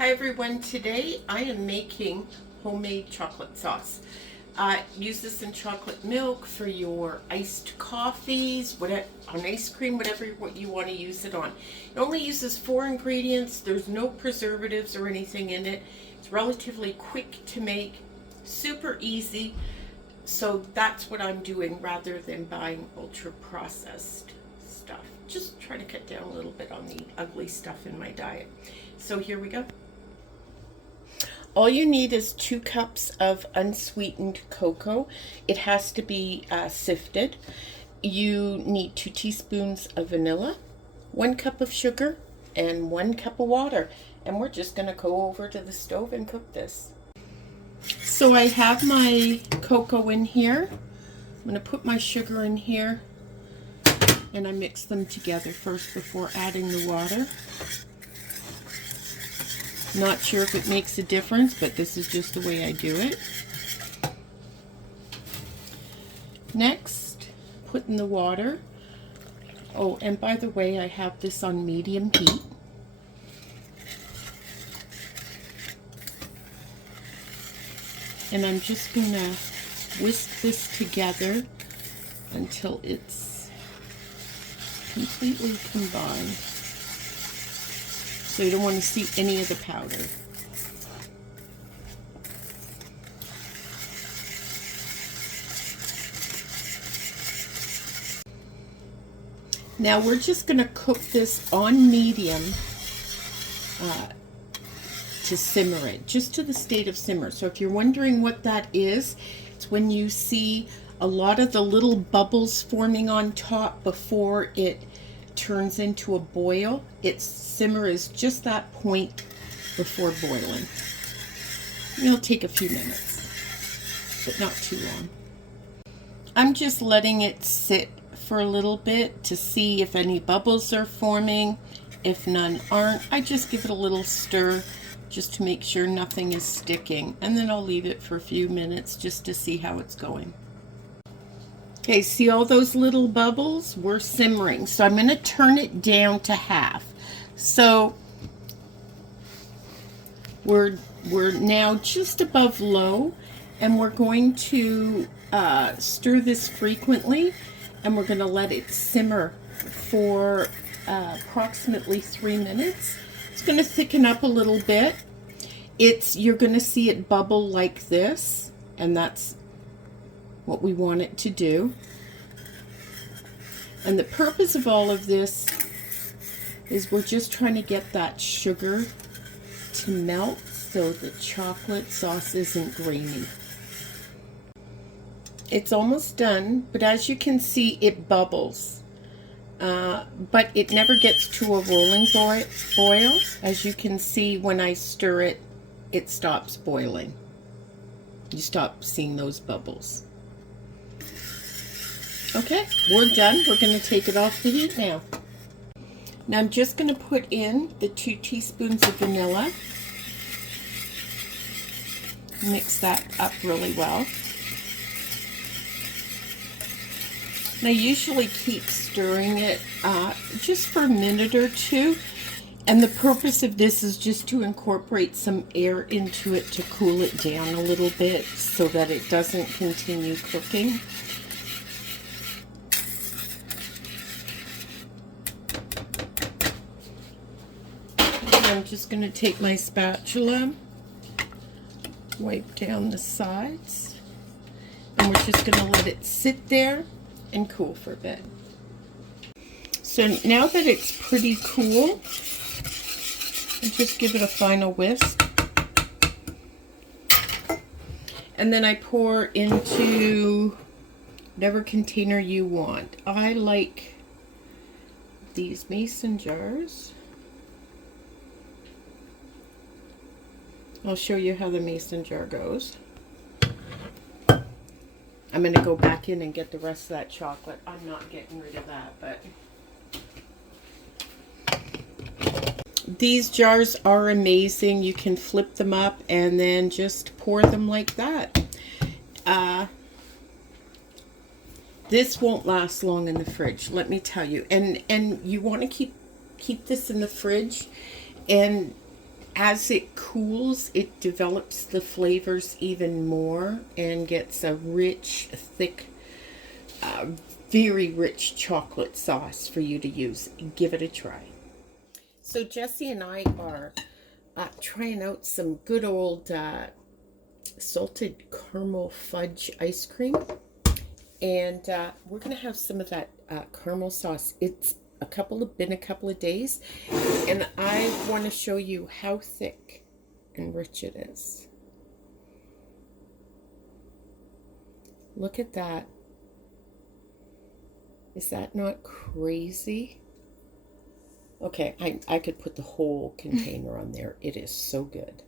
Hi everyone, today I am making homemade chocolate sauce. Use this in chocolate milk for your iced coffees, whatever, on ice cream, whatever what you want to use it on. It only uses 4 ingredients. There's no preservatives or anything in it. It's relatively quick to make, super easy. So that's what I'm doing rather than buying ultra processed stuff. Just try to cut down a little bit on the ugly stuff in my diet. So here we go. All you need is 2 cups of unsweetened cocoa. It has to be sifted. You need 2 teaspoons of vanilla, 1 cup of sugar, and 1 cup of water. And we're just going to go over to the stove and cook this. So I have my cocoa in here. I'm going to put my sugar in here. And I mix them together first before adding the water. Not sure if it makes a difference, but this is just the way I do it. Next, put in the water. Oh, and by the way, I have this on medium heat. And I'm just going to whisk this together until it's completely combined. So you don't want to see any of the powder. Now we're just going to cook this on medium to simmer it, just to the state of simmer. So if you're wondering what that is, it's when you see a lot of the little bubbles forming on top before it turns into a boil. Its simmer is just that point before boiling. It'll take a few minutes, but not too long. I'm just letting it sit for a little bit to see if any bubbles are forming. If none aren't, I just give it a little stir just to make sure nothing is sticking, and then I'll leave it for a few minutes just to see how it's going. Okay, see all those little bubbles? We're simmering. So I'm going to turn it down to half. So we're now just above low, and we're going to stir this frequently, and we're going to let it simmer for approximately 3 minutes. It's going to thicken up a little bit. You're going to see it bubble like this, and that's what we want it to do. And the purpose of all of this is we're just trying to get that sugar to melt so the chocolate sauce isn't grainy. It's almost done, but as you can see, it bubbles. But it never gets to a rolling boil. As you can see, when I stir it, it stops boiling. You stop seeing those bubbles. Okay, we're done. We're going to take it off the heat now. Now I'm just going to put in the 2 teaspoons of vanilla. Mix that up really well. And I usually keep stirring it just for a minute or two. And the purpose of this is just to incorporate some air into it to cool it down a little bit so that it doesn't continue cooking. I'm just going to take my spatula, wipe down the sides, and we're just going to let it sit there and cool for a bit. So now that it's pretty cool, I'll just give it a final whisk. And then I pour into whatever container you want. I like these mason jars. I'll show you how the mason jar goes. I'm going to go back in and get the rest of that chocolate. I'm not getting rid of that, but these jars are amazing. You can flip them up and then just pour them like that. This won't last long in the fridge, let me tell you. And you want to keep this in the fridge and as it cools, it develops the flavors even more and gets a rich, thick, uh, very rich chocolate sauce for you to use. Give it a try. So Jesse and I are trying out some good old salted caramel fudge ice cream. And we're going to have some of that caramel sauce. It's been a couple of days, and I want to show you how thick and rich it is. Look at that. Is that not crazy? Okay, I could put the whole container on there. It is so good.